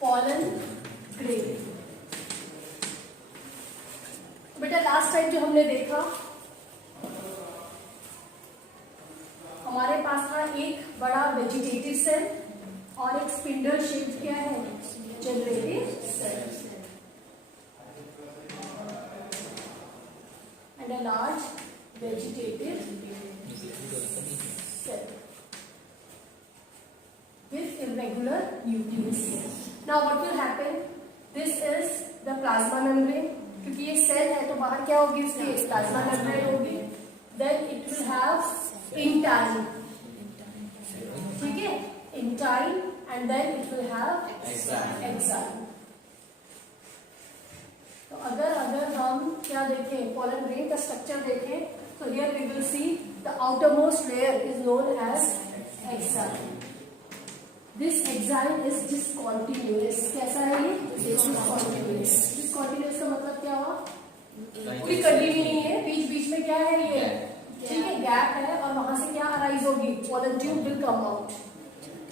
Pollen grain. बेटा last time जो हमने देखा, हमारे पास था एक बड़ा वेजिटेटिव सेल और एक स्पिंडल शेप्ड क्या है, generative cell, and a large vegetative cell with irregular nucleus. Now what will happen? This is the plasma membrane. क्योंकि ये सेल है तो बाहर क्या होगी, इसकी प्लाज्मा मेम्ब्रेन होगी. Then it will have intine, ठीक है, intine, and then it will have exine. तो अगर हम क्या देखें, pollen grain का स्ट्रक्चर देखें, तो here we will see the outermost layer is known as exine. This exine is discontinuous. कैसा है ये? Discontinuous. Discontinuous का मतलब क्या हुआ? पूरी कंटिन्यू नहीं है, बीच बीच में क्या है ये, ठीक है, गैप है, और वहां से क्या अराइज होगी, pollen tube will come out.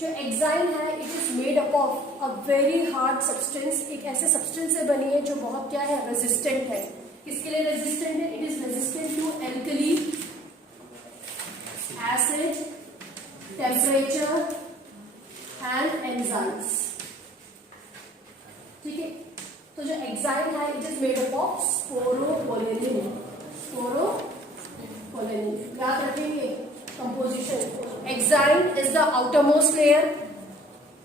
जो exine है, it is made up of a very hard substance. एक ऐसे substance से बनी है जो बहुत क्या है, resistant है. किसके लिए resistant है? It is resistant to alkali, acid, temperature and enzymes. ठीक है, तो जो एक्साइन है, it is made up of sporopollenin. Sporopollenin याद रखेंगे composition. Exine is the outer most layer.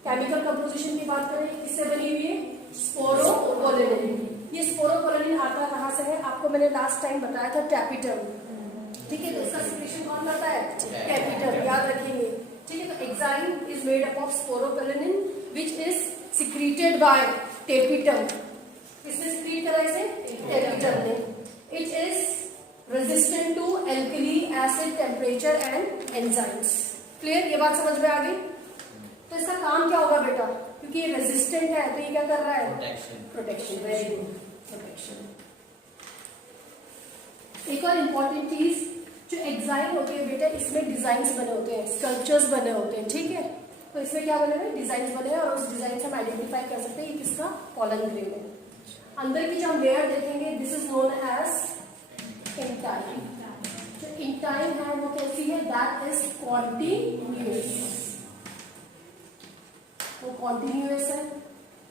Chemical composition की बात करें, किससे बनी हुई है, स्पोरोपोलेनिन. ये स्पोरोपोलेनिन आता कहाँ से है, आपको मैंने लास्ट टाइम बताया था, टैपिटम. ठीक है, तो इसका सिक्रेशन कौन करता है, टैपिटम, याद रखेंगे. ठीक है, तो exine is made up of sporopollenin which is secreted by tapetum. किसने सिक्रीट करा इसे, टेपिटम ने. It is resistant to alkali, acid, temperature and enzymes. Clear, ये बात समझ में आ गई. तो इसका काम क्या होगा बेटा, क्योंकि ये रेजिस्टेंट है तो ये क्या कर रहा है, प्रोटेक्शन. Very good, protection. एक और इम्पोर्टेंट चीज, जो एक्साइन होती है बेटा, इसमें डिजाइन्स बने होते हैं, स्कल्पचर्स बने होते हैं. ठीक है, तो इसमें क्या बने हुए, डिजाइन बने हैं, और उस डिजाइन से हम आइडेंटिफाई कर सकते हैं ये किसका, पॉलन ग्रेन है. अंदर की जो हम लेयर देखेंगे, this is known as intine. जो इंटाइन है वो कैसी है, दैट इज कॉन्टिन्यूअस. वो कॉन्टिन्यूअस है.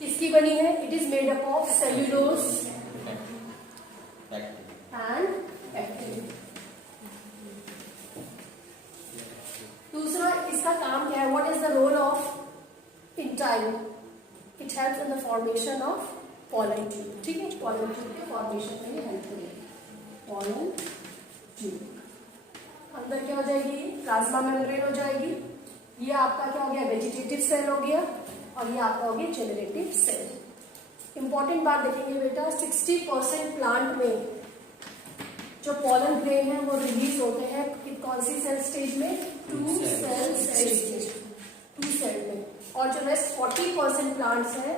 किसकी बनी है, it is made up of cellulose and pectin. दूसरा, इसका काम क्या है, what is the role of intine. It helps in the formation of pollen tube. ठीक है, पॉलन ट्यूब के फॉर्मेशन में ये हेल्प करेगी. पॉलन ट्यूब अंदर क्या हो जाएगी, प्लाज्मा मेम्ब्रेन हो जाएगी. ये आपका क्या हो गया, वेजिटेटिव सेल हो गया, और ये आपका हो गया जेनरेटिव सेल. इंपॉर्टेंट बात देखेंगे बेटा, 60% प्लांट में जो पॉलन ग्रेन है वो रिलीज होते हैं कौन सी सेल स्टेज में, 2 सेल स्टेज, 2 सेल में. और जो रेस्ट 40% प्लांट्स हैं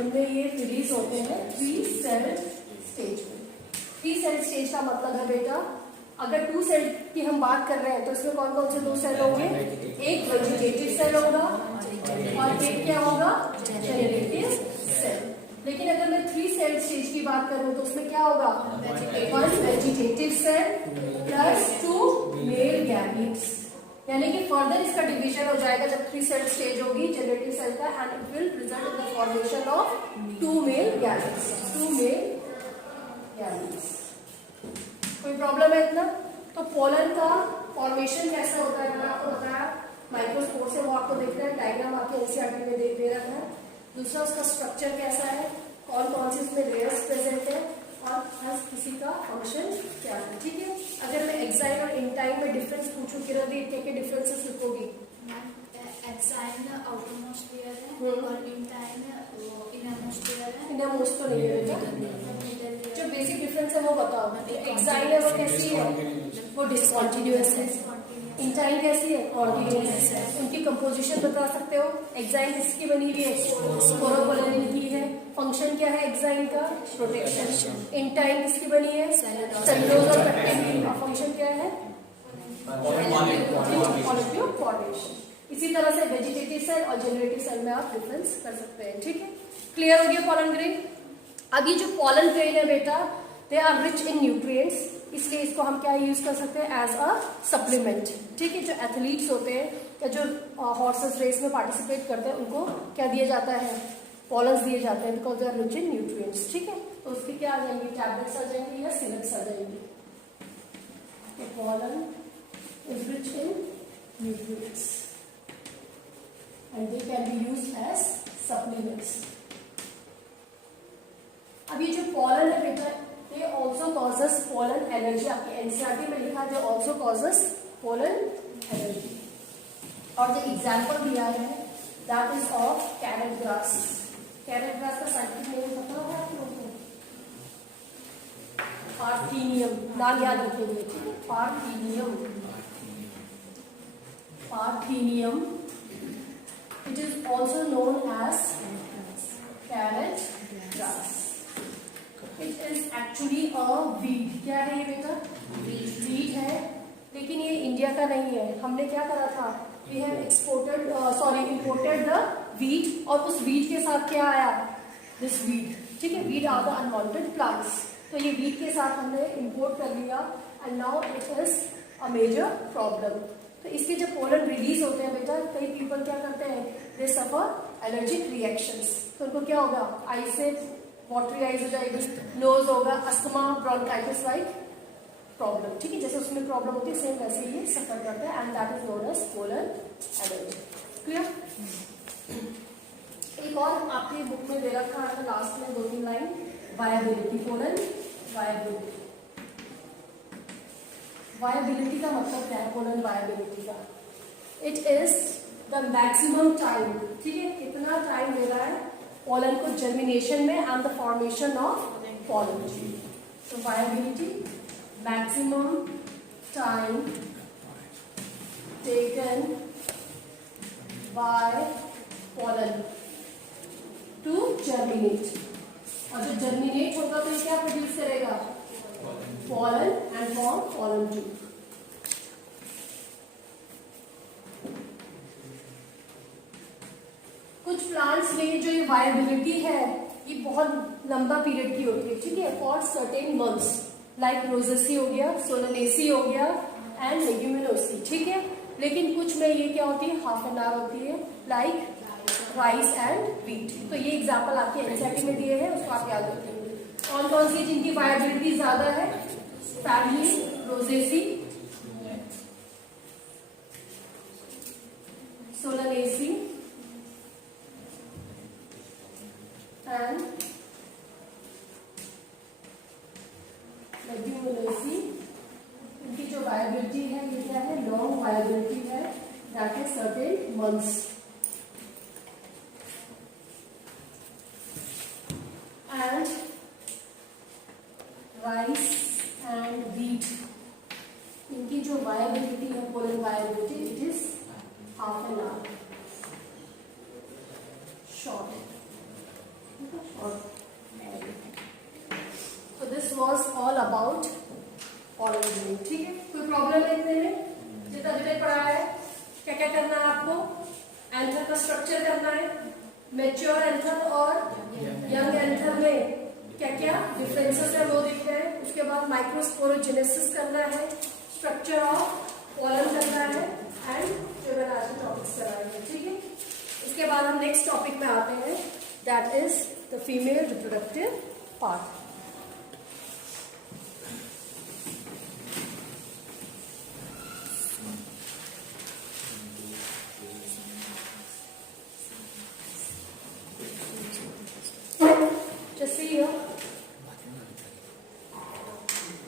उनमें ये रिलीज होते हैं 3 सेल स्टेज में. 3 सेल स्टेज का मतलब है बेटा, अगर 2 सेल की हम बात कर रहे हैं तो इसमें कौन कौन से 2 सेल होंगे, एक वेजिटेटिव सेल होगा और एक क्या होगा, जेनरेटिव सेल. लेकिन अगर मैं 3 सेल स्टेज की बात करूं तो उसमें क्या होगा, 1 vegetative cell plus 2 male gametes. यानी कि फर्दर इसका डिवीजन हो जाएगा जब 3 सेल स्टेज होगी जनरेटिव सेल का, and it will result in the formation of 2 male gametes. 2 male gametes. कोई प्रॉब्लम है इतना? तो पोलन का फॉर्मेशन कैसा होता है, मैंने आपको बताया, माइक्रोस्कोप से वो आपको देख रहे हैं, डायग्राम आपके एनसीईआरटी में दे रखा है. दूसरा, उसका स्ट्रक्चर कैसा है, कौन कौन से इसमें लेयर्स प्रेजेंट है, और हर किसी का फंक्शन क्या है. ठीक है, अगर मैं एक्साइन और इंटाइन में डिफरेंस पूछूं, किरण दी क्या डिफरेंसेस लिखोगी. एक्साइन आउटरमोस्ट लेयर है और इंटाइन इनरमोस्ट लेयर है. इनरमोस्ट तो नहीं है बेटा, जो बेसिक डिफरेंस है वो बताओ. एक्साइन है वो कैसी है, वो डिसकंटिन्यूअस है. इंटाइन कैसी है, कॉन्टिन्यूअस है. उनकी कंपोजिशन बता सकते हो. एक्साइन किसकी बनी हुई है, स्पोरोपोलेनिन की है. फंक्शन क्या है एक्साइन का, प्रोटेक्शन. इंटाइन किसकी बनी है, सेल्यूलोज और पेप्टाइड की. फंक्शन क्या है, मॉलिक्यूल फॉर्मेशन. इसी तरह से वेजिटेटिव सेल और जनरेटिव सेल में आप डिफरेंस कर सकते हैं, ठीक है। क्लियर हो गया पॉलन ग्रेन। अब ये जो पॉलन ग्रेन है बेटा, they are rich in nutrients, इसलिए इसको हम क्या यूज कर सकते हैं एज अ सप्लीमेंट, ठीक है। जो एथलीट्स होते हैं या जो हॉर्सेस रेस में पार्टिसिपेट करते हैं उनको क्या दिया जाता है, पॉलन्स दिए जाते हैं, because they are rich in nutrients, ठीक है। तो उसकी क्या आ जाएंगी, टैबलेट्स आ जाएंगी या सिरप्स आ जाएंगी। तो pollen is rich in nutrients and they can be used as supplements. अब ये जो pollen है बेटा, they also causes pollen allergy, आपके NCERT में लिखा है they also causes pollen allergy। और जो एग्जाम्पल दिया है that is of carrot grass। carrot grass का साइंटिफिक नेम पता होगा आप लोगों को, पार्थेनियम, नाम याद रखेंगे, ठीक है। Parthenium, parthenium, it is also known as carrot grass। it is actually a weed। क्या है ये बेटा, weed है, लेकिन ये इंडिया का नहीं है। हमने क्या करा था, we have imported the wheat, और उस wheat के साथ क्या आया, this weed, ठीक है। weed are the unwanted plants, तो ये wheat के साथ हमने import कर लिया and now it is a major problem। तो इसके जब पोलन रिलीज होते हैं बेटा, कई पीपल क्या करते हैं, दे सफर एलर्जिक रिएक्शंस। तो उनको क्या होगा, आई से वाटरी आईज हो जाएगी, नोज होगा, अस्थमा, ब्रोंकाइटिस लाइक प्रॉब्लम, ठीक है। जैसे उसमें प्रॉब्लम होती है सेम वैसे ही सफर करते हैं and that is known as pollen allergy. Clear. एक और आपकी बुक में दे रखा है लास्ट में 2-3 line, viability, pollen viability. Viability का मतलब क्या है, पोलन वायबिलिटी का, it is the maximum time, ठीक है, कितना टाइम ले रहा है पोलन को जर्मिनेशन में and the formation of pollen. तो viability, maximum time taken by pollen to germinate. और जब जर्मिनेट होगा तो ये क्या प्रोड्यूस करेगा, pollen and form pollen tube। कुछ प्लांट्स में जो ये वायबिलिटी है ये बहुत लंबा पीरियड की होती है, ठीक है, for certain months, like Rosaceae हो गया, सोलनेसी हो गया एंड लेग्यूमिनोसी, ठीक है। लेकिन कुछ में ये क्या होती है, हाफ एन आवर होती है, लाइक राइस एंड व्हीट। तो ये एग्जाम्पल आपके एनसीईआरटी में दिए हैं, उसको आप याद रखेंगे। कौन कौन सी जिनकी वायबिलिटी ज्यादा है, family, Rosaceae, Solanaceae and Leguminosae. इनकी जो वायबिलिटी है ये क्या है, लॉन्ग वायबिलिटी है, that is certain months. And rice and wheat, इनकी जो वायबिलिटी है, pollen viability, it is half an hour, short. So this was all about pollen grain, ठीक है। कोई प्रॉब्लम है इतने में, जितना अभी तक पढ़ा है, क्या क्या करना है आपको, एंथर का स्ट्रक्चर करना है, मैच्योर एंथर और यंग एंथर में क्या क्या डिफरेंसेस है वो देखना है। उसके बाद माइक्रोस्पोरोजेनेसिस करना है, स्ट्रक्चर ऑफ पोलन करना है एंड जो मैंने आज के टॉपिक्स कराए हैं, ठीक है। उसके बाद हम नेक्स्ट टॉपिक में आते हैं, that is the female reproductive part. Just see here,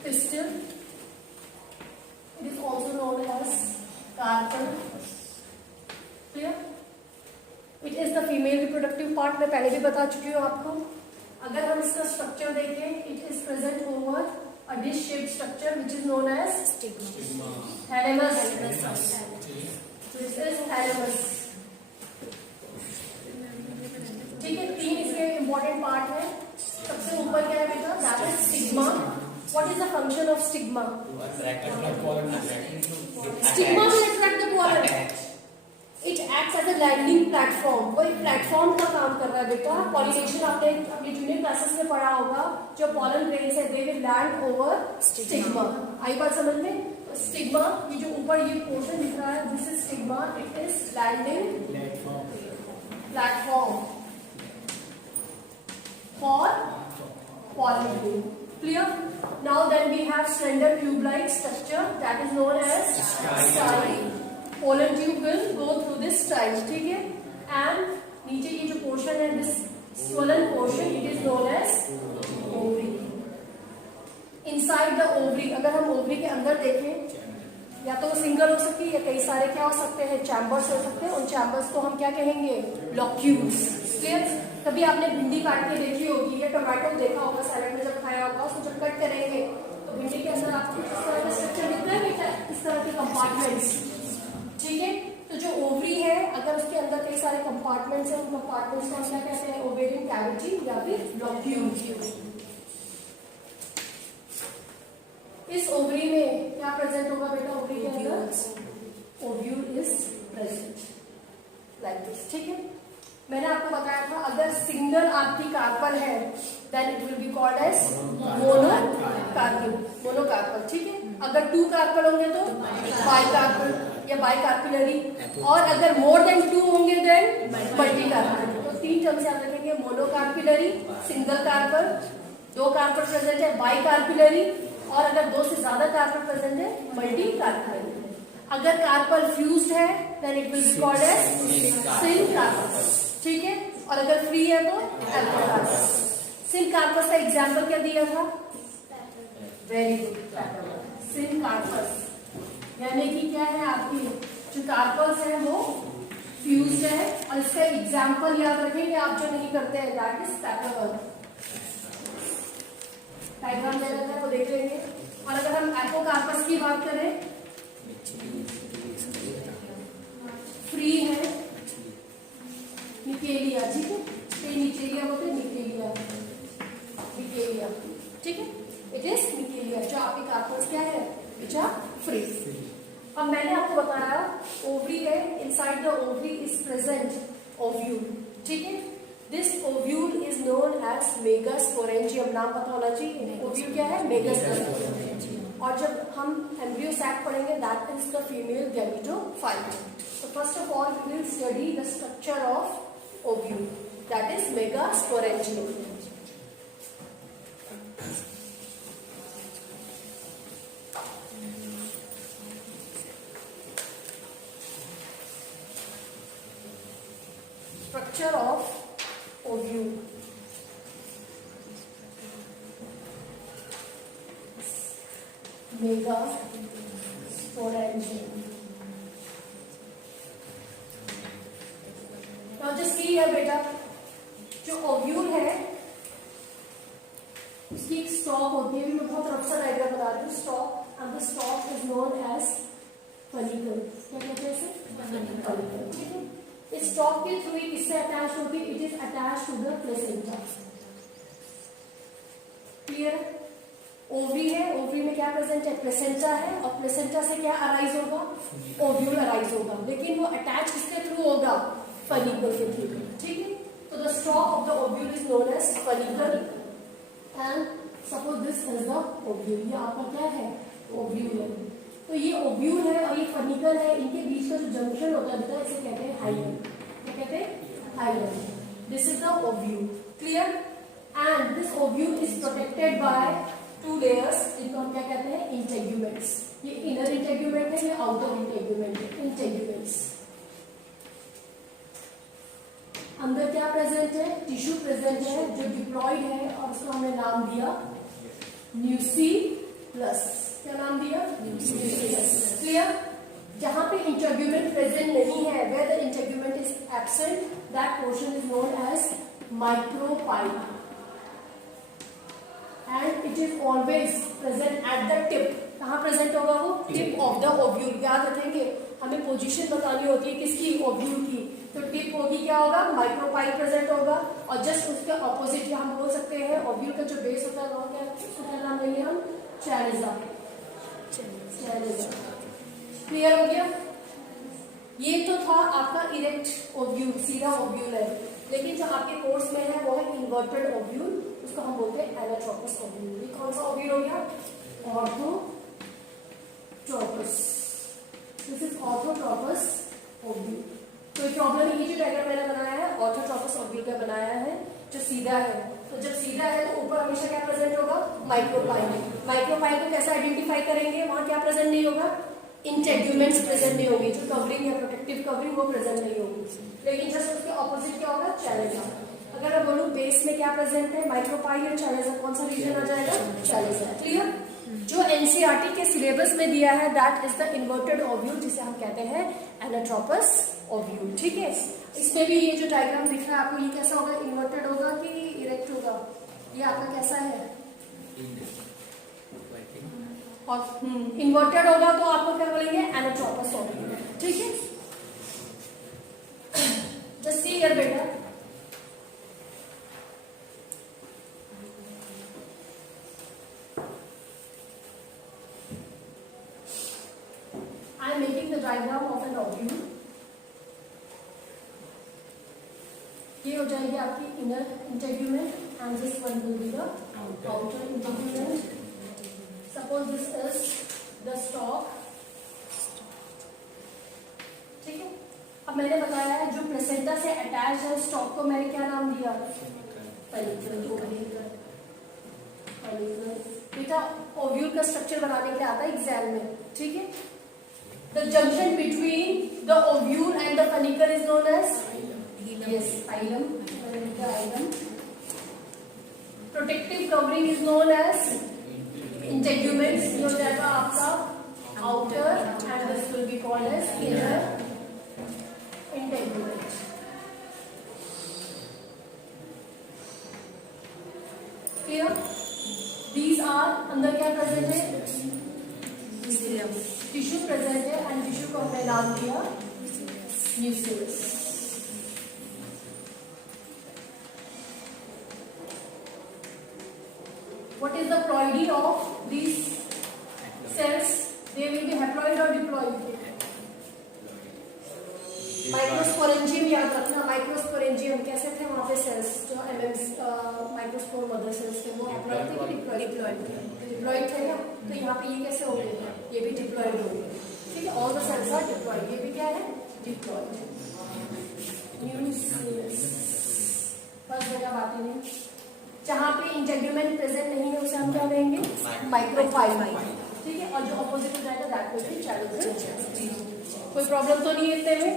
pistil, it is also known as carpel, clear? It is the female reproductive part, मैं पहले भी बता चुकी हूँ आपको। अगर हम इसका स्ट्रक्चर देखें, it is present over a dish shaped structure which is known as stigma, thalamus, this is thalamus, ठीक है। 3 इसके इम्पोर्टेंट पार्ट है। सबसे ऊपर क्या है बेटा, that is stigma. What is the function of stigma? Stigma will attract the pollen. It a landing platform, वो एक प्लेटफॉर्म का काम कर रहा है बेटा। पॉलिनेशन आपने अपनी जूनियर क्लासेस में पढ़ा होगा, जो पॉलन ग्रेन्स है they will land over stigma. आई बात समझ में? स्टिग्मा, ये जो ऊपर ये पोर्शन दिख रहा है, this is stigma, it is landing platform for pollen grain. Clear? Now then we have slender tube-like structure that is known as style. Pollen tube will go through this style, ठीक है? And नीचे ये जो portion है, this swollen portion, it is known as ovary. Inside the ovary, अगर हम ovary के अंदर देखें, या तो सिंगल हो सकती है या कई सारे क्या हो सकते हैं, चैम्बर्स हो सकते हैं। उन चैम्बर्स को हम क्या कहेंगे? लॉक्यूल्स। क्लियर? कभी आपने भिंडी काट के देखी होगी या टोमेटो देखा होगा, सैलेड में जब खाया होगा, उसको जब कट करेंगे तो भिंडी के अंदर आपको कुछ इस तरह का स्ट्रक्चर दिखता है बेटा, इस तरह के कंपार्टमेंट्स, ठीक है? तो जो ओवरी है, अगर उसके अंदर कई सारे कंपार्टमेंट्स हैं, उन कंपार्टमेंट्स को हम क्या कहते हैं? ओवेरियन कैविटी या फिर लॉक्यूल। इस ओवरी में क्या प्रेजेंट होगा बेटा? ओवरी के अंदर ovule is present like this, ठीक है? मैंने आपको बताया था, अगर सिंगल आपकी कार्पल है then it will be called as monocarpel, ठीक है? अगर 2 कार्पल होंगे तो बाइकार्पल या बाइकार्पिलरी, और अगर मोर देन 2 होंगे देन मल्टीकार्पल। तो 3 टर्म्स याद रखेंगे, monocarpellary, single carpel, 2 carpel present है बाइकार्पिलरी, और अगर 2 से ज्यादा कार्पल प्रेजेंट है मल्टीकार्पिलरी। अगर कार्पल फ्यूज्ड है then it will be called as syncarpous, ठीक है? और अगर फ्री है तो एल्कोकार्पस। सिनकार्पस का एग्जांपल क्या दिया था? वेरी गुड, सिनकार्पस, यानी कि क्या है, आपकी जो कार्पल्स है वो फ्यूज्ड है। और इसका एग्जांपल याद रखेंगे आप, जो नहीं करते हैं, दैट इज पैपेवर। डायग्राम दे रखा है, वो देख लेंगे। और अगर हम एपोकार्पस की बात करें, फ्री है, निकेलिया, ठीक है? निकेलिया बोलते हैं, निकेलिया, निकेलिया, ठीक है? इट इज निकेलिया, जो आपके कार्पल्स क्या है, विच आर फ्री। अब मैंने आपको बताया ओवरी है, inside the ovary is present ovule, ठीक है? This ovule is known as megasporangium, नाम पता होना चाहिए। ओव्यूल क्या है? मेगास्पोरेंजियम। और जब हम एम्ब्रियो सैक पढ़ेंगे, that is the female gametophyte. So first of all, we will study the structure of ovule, that is megasporangium. Structure of ovule. Megasporangium. Just see है बेटा, जो ओव्यूल है उसकी एक स्टॉक होती है, मैं बहुत रफ सा डायग्राम बता रही हूँ। Stalk, and the stalk is known as funicle. क्या कहते हैं इसे? फलिकल, ठीक है? इस स्टॉक के थ्रू किससे अटैच होती है? It is attach to the placenta. Clear? Ovary है, ओवरी में क्या प्रेजेंट है? प्लेसेंटा है, और प्लेसेंटा से क्या अराइज होगा? ओव्यूल अराइज होगा, लेकिन वो अटैच किसके थ्रू होगा? फलिकल के थ्रू, ठीक है? तो the stalk of the ovule is known as funicle, and suppose this is the ovule. ये आपका क्या है? ओव्यूल है। तो ये ओव्यूल है और ये फलिकल है, इनके बीच का जो जंक्शन होता है इसे कहते हैं हाइलम। क्या कहते हैं? Hilum. This is the ovule. Clear? And this ovule is protected by 2 layers, जिनको हम क्या कहते हैं? इंटेग्यूमेंट्स। ये इनर इंटेग्यूमेंट है, ये आउटर इंटेग्यूमेंट है। इंटेग्यूमेंट्स अंदर क्या प्रेजेंट है? टिश्यू प्रेजेंट है जो डिप्लॉयड है, और उसको हमने नाम दिया न्यूक्लियस। क्या नाम दिया? न्यूक्लियस। क्लियर? जहां पे इंटेग्यूमेंट प्रेजेंट नहीं है, where the integument is absent, that portion is known as micropyle, and it is always present at the tip. कहाँ प्रेजेंट होगा वो? Tip of the ovule. याद रखेंगे, हमें पोजीशन बतानी होती है किसकी? ओव्यूल की। तो टिप होगी क्या होगा? माइक्रोपाइल प्रेजेंट होगा, और जस्ट उसके ऑपोजिट या हम बोल सकते हैं ओव्यूल का जो बेस होता है वो क्या, उसका नाम लेंगे हम? चैलिजा। क्लियर हो गया? ये तो था आपका इरेक्ट ओव्यूल, सीधा ओव्यूल है, लेकिन जो आपके कोर्स में है वो है इन्वर्टेड ओव्यूल, उसको हम बोलते हैं एनाट्रोपस ओव्यूल। ये कौन सा ओव्यूल हो गया? Orthotropous. This is orthotropous ovule. कोई प्रॉब्लम नहीं, ये जो डायग्राम मैंने बनाया है ऑर्थोट्रोपस ओव्यूल का बनाया है, जो सीधा है। तो जब सीधा है तो ऊपर हमेशा क्या प्रेजेंट होगा? माइक्रोपाइल। माइक्रोपाइल को कैसे आइडेंटिफाई करेंगे? वहां क्या प्रेजेंट नहीं होगा? इंटेग्यूमेंट्स प्रेजेंट नहीं होगी, जो कवरिंग है प्रोटेक्टिव कवरिंग वो प्रेजेंट नहीं होगी। लेकिन जस्ट उसके ऑपोजिट क्या होगा? चैलेंजा। अगर मैं बोलूं बेस में क्या प्रेजेंट है? माइक्रोपाइल और चैलेंजा, कौन सा रीजन आ जाएगा? चैलेंजा। क्लियर? जो एनसीईआरटी के सिलेबस में दिया है that is the inverted ovule, जिसे हम कहते हैं एनाट्रोपस ओव्यूल। ठीक है, इसमें भी ये जो डायग्राम दिख रहा है आपको, ये कैसा होगा? इन्वर्टेड होगा कि इरेक्ट होगा? ये आपका कैसा है? और इन्वर्टेड होगा तो आपको क्या बोलेंगे? Anatropous ovule. ठीक है, जस्ट सी हियर बेटा, I am making the diagram of an ovule. ये हो जाएगी आपकी inner integument and this one will be the outer integument. Suppose this is the stock. ठीक है, अब मैंने बताया है जो प्लेसेंटा से अटैच है स्टॉक को मैंने क्या नाम दिया? पेनिकल। बेटा ओव्यूल का स्ट्रक्चर बनाने के लिए आता है एग्जाम में। ठीक है, the junction between the ovule and the funicle is known as phylum. Protective covering is known as integuments. ये हो जाएगा आपका outer and this will be called as inner integument. Clear? These are अंदर क्या present है? Tissue present है and tissue को हमने नाम दिया nucleus. What is the ploidy of these cells? They will be haploid और डिप्लॉइड? माइक्रोस्पोरेंजियम याद रखना, माइक्रोस्पोरेंजियम कैसे थे वहां पे सेल्स जो माइक्रोस्पोर मदर सेल्स थे, वो हैप्लॉइड थे कि डिप्लॉइड थे? डिप्लॉइड थे ना, तो यहाँ पे ये कैसे हो गए? ये भी डिप्लॉइड हो गए। ठीक है, all the cells are diploid, ये भी क्या है? डिप्लॉइड। न्यूक्लियस फर्स्ट जगह बात नहीं, जहाँ पे इंटेग्यूमेंट प्रेजेंट नहीं है उसे हम क्या कहेंगे? माइक्रोफाइल। ठीक है, और जो ऑपोजिट हो जाएगा दैट विल बी चैलेंजर। कोई प्रॉब्लम तो नहीं है इतने में?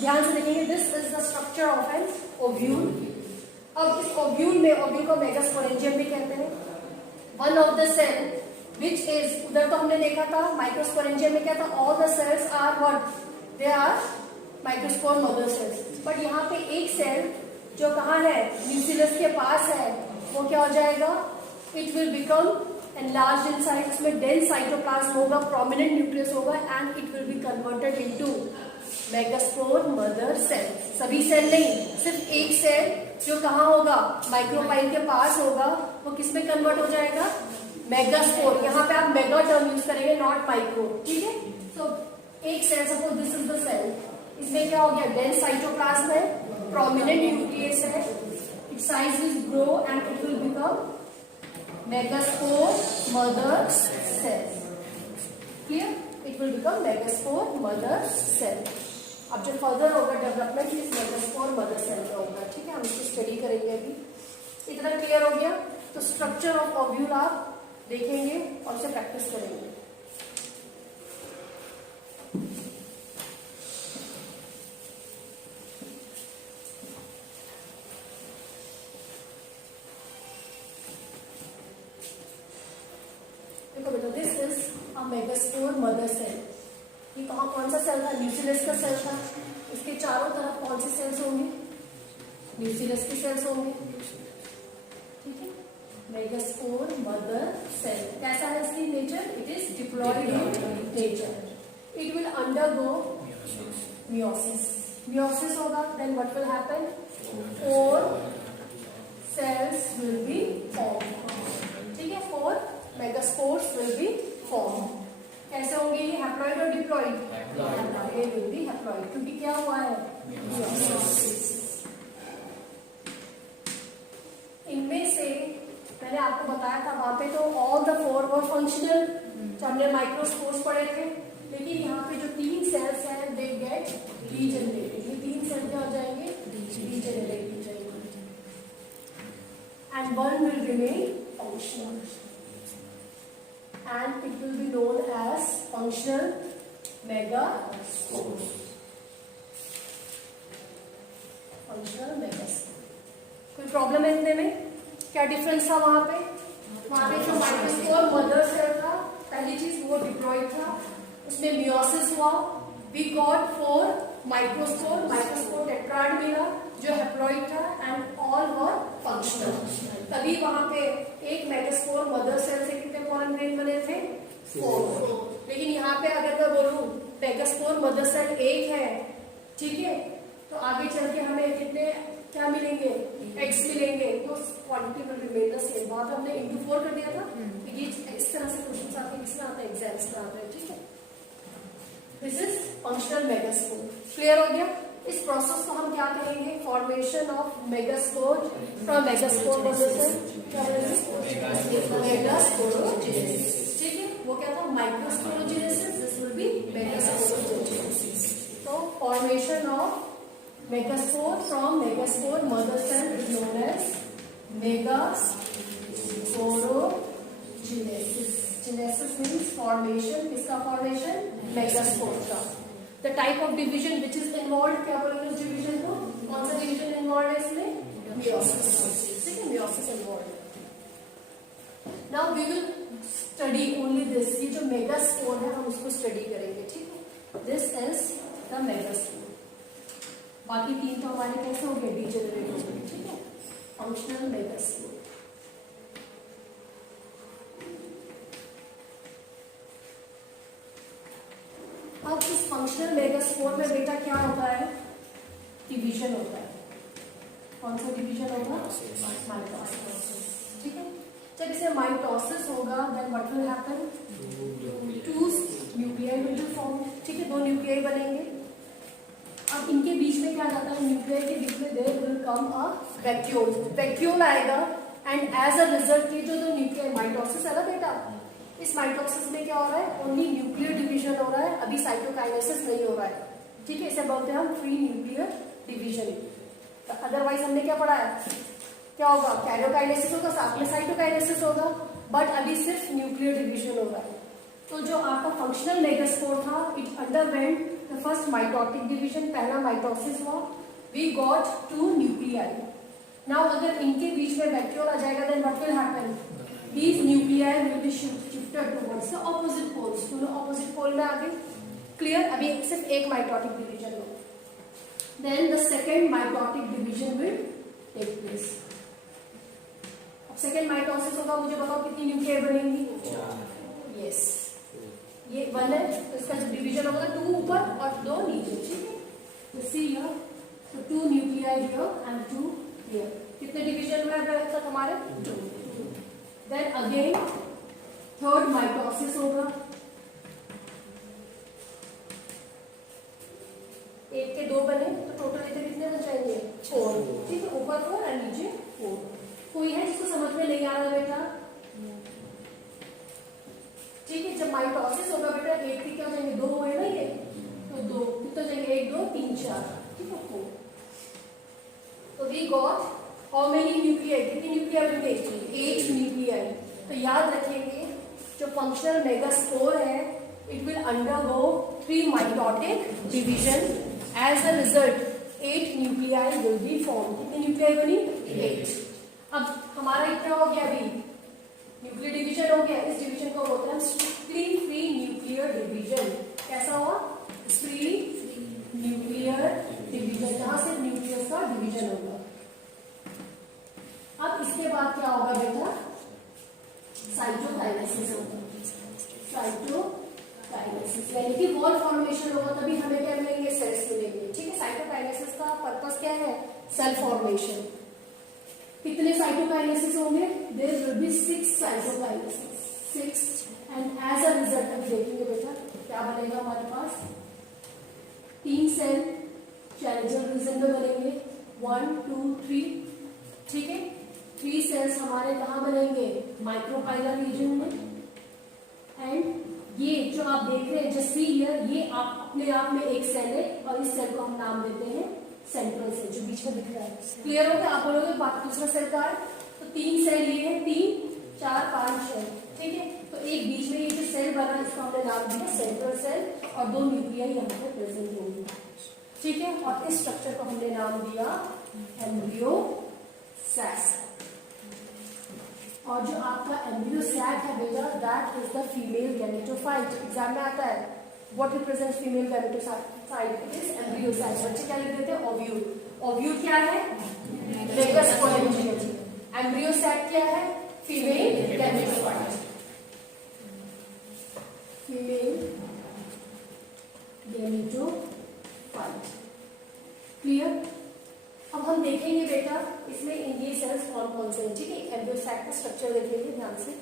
ध्यान से देखेंगे, this is the structure of an ovule. अब इस ओव्यूल में, ओव्यूल को मेगास्पोरेंजियम भी कहते हैं। One of the cell which is, उधर तो हमने देखा था माइक्रोस्पोरेंजियम में क्या था? All the cells are what? They are microspore mother cells. But यहाँ पे एक सेल जो कहाँ है? न्यूक्लियस के पास है, वो क्या हो जाएगा? It will become enlarged in size, उसमें डेंस साइटोप्लाज्म होगा, प्रोमिनेंट न्यूक्लियस होगा and it will be converted into megaspore mother cell. सभी सेल नहीं, सिर्फ एक सेल जो कहाँ होगा? माइक्रोपाइल के पास होगा, वो किस में कन्वर्ट हो जाएगा? मेगास्पोर। यहाँ पे आप मेगा टर्म यूज करेंगे, नॉट माइक्रो। ठीक है, तो एक cell, suppose this is the cell, इसमें क्या हो गया? डेंस साइटोप्लाज्म है, प्रोमिनेंट न्यूक्लियस है, it size will grow and it will become megaspore mother cell. Clear? It will become megaspore mother cell. अब जो फर्दर होगा डेवलपमेंट इस मेगास्पोर मदर सेल का होगा। ठीक है, हम इसको स्टडी करेंगे अभी। इतना क्लियर हो गया? तो स्ट्रक्चर ऑफ ओव्यूल आप देखेंगे और उसे प्रैक्टिस करेंगे। देखो बेटा, this is a megaspore mother cell. ये कौन सा सेल था? न्यूक्लियस का सेल था। इसके चारों तरफ कौन से सेल्स होंगे? न्यूक्लियस के सेल्स होंगे। ठीक है, मेगास्पोर मदर सेल कैसा है इसकी nature? It is diploid in nature. It will undergo meiosis. Meiosis होगा, then what will happen? 4 cells will be formed. ठीक है, 4 megaspores will be formed. कैसे होंगे ये, हैप्लॉइड और डिप्लॉइड? ये विल बी हैप्लॉइड, क्योंकि क्या हुआ है, इनमें से मैंने आपको बताया था वहां पे तो ऑल द 4 वर फंक्शनल, जो हमने माइक्रोस्पोर्स पढ़े थे, लेकिन यहाँ पे जो 3 सेल्स हैं दे गेट डीजेनरेटेड, ये 3 सेल क्या हो जाएंगे, डीजेनरेट हो जाएंगे, and 1 will remain functional and it will be known as functional megaspores. Functional megaspore. कोई प्रॉब्लम है इतने में? क्या डिफरेंस था वहां पे? वहां पे जो माइक्रोस्पोर मदर सेल था, पहली चीज वो डिप्लॉइड था, उसमें मियोसिस हुआ, वी गॉट 4 माइक्रोस्पोर टेट्राड मिला जो हैप्लॉइड था, एंड ऑल वर फंक्शनल। तभी वहां पे एक मेगास्पोर मदर सेल से कितने पॉलन ग्रेन बने थे, 4। लेकिन यहाँ पे अगर मैं बोलूं मेगास्पोर मदर सेल 1 है, ठीक है, तो आगे चल के हमें कितने क्या मिलेंगे, एक्स मिलेंगे, तो quantity will remain the same. वहां पे हमने इंटू 4 कर दिया था, तो ये इस तरह से क्वेश्चन आते हैं, किसमें आता है, एग्जाम्स में आता है, ठीक है। This is functional megaspore. Clear हो गया? इस प्रोसेस को हम क्या कहेंगे, formation of megaspore from megaspore mother cell, megasporogenesis, ठीक है। वो क्या था, microsporogenesis, this will be megasporogenesis. तो formation of megaspore from megaspore mother cell is known as megasporogenesis. Genesis means formation, किसका formation, मेगास्पोर का। The type of division which is involved, क्या बोलेंगे उस division को, कौन सा division involved है इसमें, meiosis, ठीक है, meiosis involved है। Now we will study only this, ये जो मेगास्पोर है हम उसको स्टडी करेंगे, ठीक है। This is the megaspore। बाकी 3 तो हमारे कैसे हो गए, डीजेनरेट हो गए, ठीक है। Functional megaspore. अब इस फंक्शनल मेगास्पोर में बेटा क्या होता है, डिवीजन होता है। कौन सा डिवीजन होगा, माइटोसिस, ठीक है। जब इसे माइटोसिस होगा then what will happen, 2 nuclei will be form, ठीक है, 2 न्यूक्लियाई बनेंगे। अब इनके बीच में क्या जाता है, न्यूक्लियाई के बीच में there will come a vacuole, vacuole आएगा, एंड एज अ रिजल्ट ये जो 2 न्यूक्लियाई, माइटोसिस है ना बेटा, इस माइटोसिस में क्या हो रहा है, ओनली न्यूक्लियर डिवीजन हो रहा है, अभी साइटोकाइनेसिस नहीं हो रहा है, ठीक है। इसे बोलते हैं हम फ्री न्यूक्लियर डिवीजन। अदरवाइज हमने क्या पढ़ा है, क्या होगा, कैरियोकाइनेसिस होगा, साथ में साइटोकाइनेसिस होगा, बट अभी सिर्फ न्यूक्लियर डिवीजन हो रहा है। तो जो आपका फंक्शनल मेगास्पोर था, it underwent the first mitotic division, पहला माइटोसिस हुआ, वी गॉट 2 न्यूक्लियाई। नाउ अगर इनके बीच में वैक्यूल आ जाएगा then what will happen, these nuclei will be shifted towards the opposite poles, दोनों opposite pole में आ गए, क्लियर। अभी सिर्फ एक माइटोटिक डिवीजन हो, then the second mitotic division will take place। अब सेकेंड माइटोसिस होगा, मुझे बताओ कितनी न्यूक्लियाई बनेंगी, यस, ये 1 है, तो इसका जो डिवीजन होगा 2 ऊपर और 2 नीचे, ठीक है। तो see here, so 2 nuclei here and 2 here, कितने डिवीजन में है तक हमारे, 2। Then again थर्ड माइटोसिस होगा, 1 के 2 बने तो टोटल इधर कितने बच जाएंगे, 4, ठीक है, ऊपर 4 और नीचे 4। कोई है जिसको समझ में नहीं आ रहा बेटा, ठीक है। जब माइटोसिस होगा बेटा 1 के क्या हो जाएंगे, 2 हुए ना ये, तो 2 कितने हो जाएंगे, 1 2 3 4, ठीक है, 4। तो we got how many nuclei, कितनी न्यूक्लियाई बनेंगे, 8 न्यूक्लियाई। तो याद रखेंगे जो फंक्शनल मेगास्पोर है, it will undergo 3 mitotic division, as a result 8 nuclei will be form. कितनी न्यूक्लियाई बनी, 8। अब हमारा इतना हो गया, अभी न्यूक्लियर डिवीजन हो गया, इस डिवीजन को बोलते हैं स्ट्रिक्टली फ्री न्यूक्लियर डिवीजन। कैसा हुआ, फ्री न्यूक्लियर डिवीजन, जहां से न्यूक्लियस का डिवीजन होगा। अब इसके बाद क्या होगा बेटा, साइटोकाइनेसिस होगा, साइटोकाइनेसिस यानी कि वॉल फॉर्मेशन होगा, तभी हमें क्या मिलेंगे, सेल्स मिलेंगे, ठीक है। साइटोकाइनेसिस का पर्पस क्या है, सेल फॉर्मेशन। कितने साइटोकाइनेसिस होंगे, there will be 6 cytokinesis, 6 and as a result अभी देखेंगे बेटा क्या बनेगा हमारे पास। 3 सेल चैलेंजर रीजन में बनेंगे 1 2 3, ठीक है। 3 सेल्स हमारे कहाँ बनेंगे, माइक्रोपाइलर रीजन में। एंड ये जो आप देख रहे हैं जस्ट सी हियर, ये आप अपने आप में एक सेल है और इस सेल को हम नाम देते हैं सेंट्रल सेल, जो बीच में दिख रहा है। क्लियर हो गया? आप बोलोगे दूसरा सेल का है, तो 3 सेल ये है, 3 4 5 6, ठीक है। तो एक बीच में ये जो सेल बना इसको हमने नाम दिया सेंट्रल सेल और 2 न्यूक्लियाई यहाँ पे प्रेजेंट होंगी, ठीक है। और इस स्ट्रक्चर को हमने नाम दिया एम्ब्रियो सैक। और जो आपका एम्ब्रियो सैक है बेटा, that is the female gametophyte. Exam में आता है what represent female gametophyte, it is embryo sac. बच्चे क्या लिख देते हैं, ओव्यूल। ओव्यूल क्या है, वेगस पोएंजियम। एम्ब्रियो सैक क्या है, female gametophyte. Female gametophyte, clear. अब हम देखेंगे बेटा इसमें ये सेल्स कौन कौन से हैं, ठीक है। एम्ब्रियो सैक का स्ट्रक्चर देख लेंगे ध्यान से।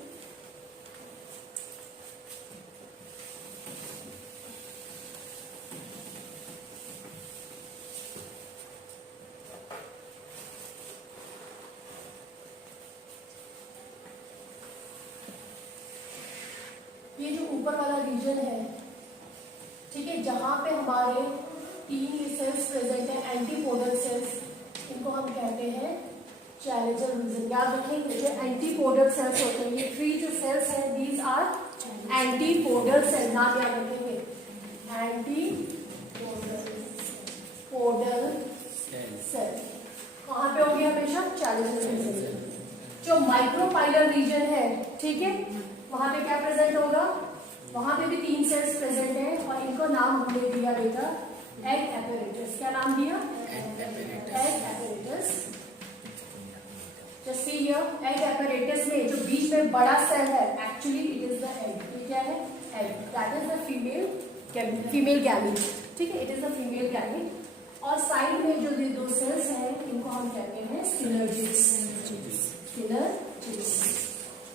ये जो ऊपर वाला रीजन है, ठीक है, जहां पे हमारे 3 सेल्स प्रेजेंट है, एंटीपोडल सेल्स, इनको हम कहते हैं चैलेंजर रीजन। याद रखेंगे जो एंटीपोडल सेल्स होते हैं, ये 3 जो सेल्स हैं दीज आर एंटीपोडल सेल। नाम याद रखेंगे, एंटीपोडल सेल कहाँ पे होगी हमेशा, चैलेंजर रीजन। जो माइक्रोपाइलर रीजन है, ठीक है, वहां पे क्या प्रेजेंट होगा, वहां पे भी 3 सेल्स प्रेजेंट है और इनको नाम हमने दिया बेटा एग एपेरेटस। क्या नाम दिया, egg apparatus. Just see here, egg apparatus में जो बीच में बड़ा सेल है actually it is the egg. ये क्या है, egg, that is the female gamete, ठीक है, it is the female gamete. और साइड में जो 2 सेल्स हैं इनको हम कहते हैं सिनर्जिड्स। सिनर्जिड्स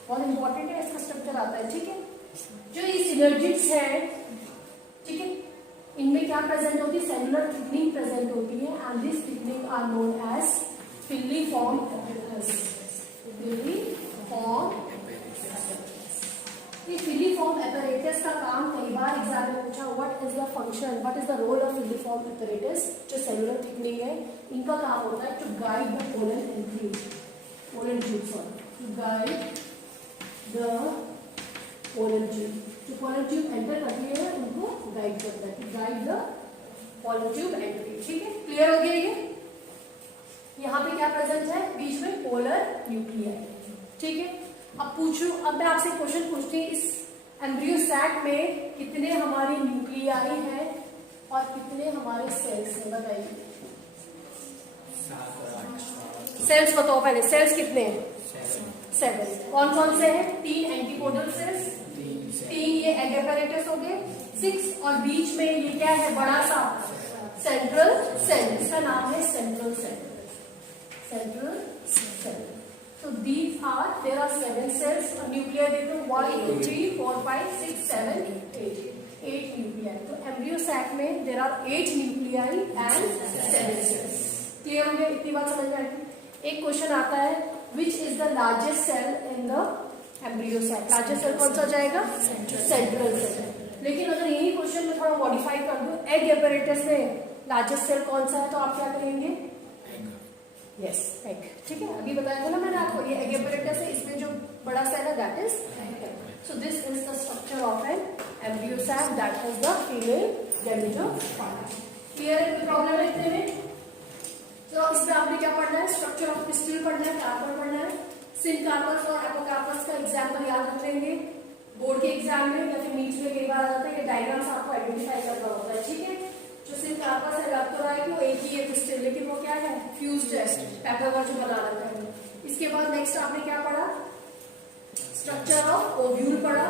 बहुत इंपॉर्टेंट है, इसका स्ट्रक्चर आता है, ठीक है। जो ये सिनर्जिड्स है, ठीक है, इनमें क्या प्रेजेंट होती है, सेलुलर थिकनिंग प्रेजेंट होती है and this thickening are known as filiform apparatus. Filiform ये फिलिफॉर्म एपेरेटस का काम कई बार एग्जाम में पूछा, what is the function, what is the role of filiform apparatus. जो सेलुलर थिकनिंग है इनका काम होता है to guide the pollen entry, pollen tube, sorry, to guide the pollen tube. जो पोलन ट्यूब एंटर करती है उनको गाइड करता है, to guide the pollen tube entry, ठीक है। क्लियर हो गया ये। यहाँ पे क्या प्रेजेंट है, बीच में पोलर न्यूक्लियाई, ठीक है। अब मैं आपसे क्वेश्चन पूछती हूँ, इस एम्ब्रियो सैक में कितने हमारे न्यूक्लियाई हैं और कितने हमारे सेल्स हैं, बताइए। सेल्स बताओ पहले, सेल्स कितने हैं, 7। कौन कौन से हैं, 3 एंटीपोडल सेल्स, 3 ये एग एपेरेटस हो गए, 6 और बीच में ये क्या है, बड़ा सा सेंट्रल सेल, इसका नाम है central cell. Central cell. So these are, there are 7 cells. Nuclei देखो 1 2 3 4 5 6 7 8 nuclei. तो एम्ब्रियो सैक में there are 8 nuclei and 7 cells. Clear हो गया, इतनी बात समझ में आएगी। एक क्वेश्चन आता है, which is the largest cell in the embryo sac? Largest cell कौन सा हो जाएगा, सेंट्रल सेल। लेकिन अगर यही क्वेश्चन में थोड़ा मॉडिफाई कर दूं, एग एपेरेटस में लार्जेस्ट सेल कौन सा है, तो आप क्या करेंगे, यस, एग, ठीक है। अभी बताया था ना मैंने आपको, ये एग एपेरेटस है, इसमें जो बड़ा सेल है that is egg. So this is the structure of an embryo sac, that is the female gametophyte. Clear है, कोई प्रॉब्लम है इतने में? तो इसमें आपने क्या पढ़ना है, स्ट्रक्चर ऑफ पिस्टिल पढ़ना है, कार्पल पढ़ना है, सिनकार्पस और एपोकार्पस का एग्जाम्पल याद रख लेंगे बोर्ड के एग्जाम में, या फिर नीट में कई बार आ जाता है कि डायग्राम्स आपको आइडेंटिफाई करना होता है, ठीक है। जो सिनकार्पस है, लग तो रहा है कि वो एक ही है पिस्टिल, लेकिन वो क्या है, फ्यूज्ड है, पेपर का जो बना रखा है। इसके बाद नेक्स्ट आपने क्या पढ़ा, स्ट्रक्चर ऑफ ओव्यूल पढ़ा।